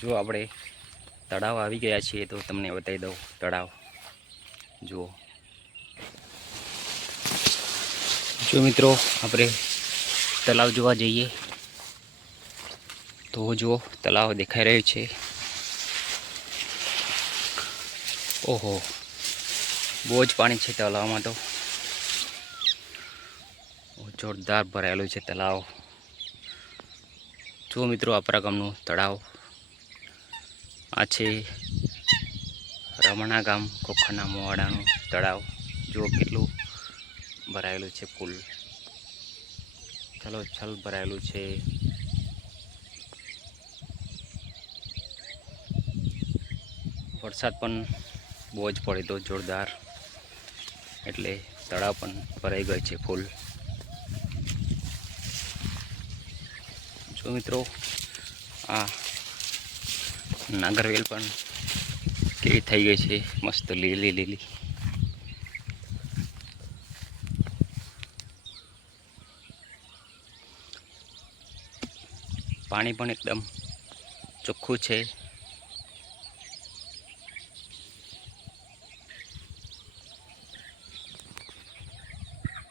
જો આપણે તળાવ આવી ગયા છીએ તો તમને બતાવી દઉં તળાવ જુઓ। જો મિત્રો આપણે તળાવ જોવા જઈએ તો જુઓ તળાવ દેખાઈ રહ્યું છે। ઓહો બહુ જ પાણી છે તળાવમાં તો જોરદાર ભરાયેલું છે તળાવ। જો મિત્રો આપણા ગામનું તળાવ આ છે રમણા ગામ ખોખરના મોવાડાનું તળાવ। જુઓ કેટલું ભરાયેલું છે ફૂલ છલોછલ ભરાયેલું છે। વરસાદ પણ બહુ જ પડ્યો જોરદાર એટલે તળાવ પણ ભરાઈ ગયું છે ફૂલ। જો મિત્રો આ નાગરવેલ પણ કેવી થઈ ગઈ છે મસ્ત લીલી લીલી। પાણી પણ એકદમ ચોખ્ખું છે।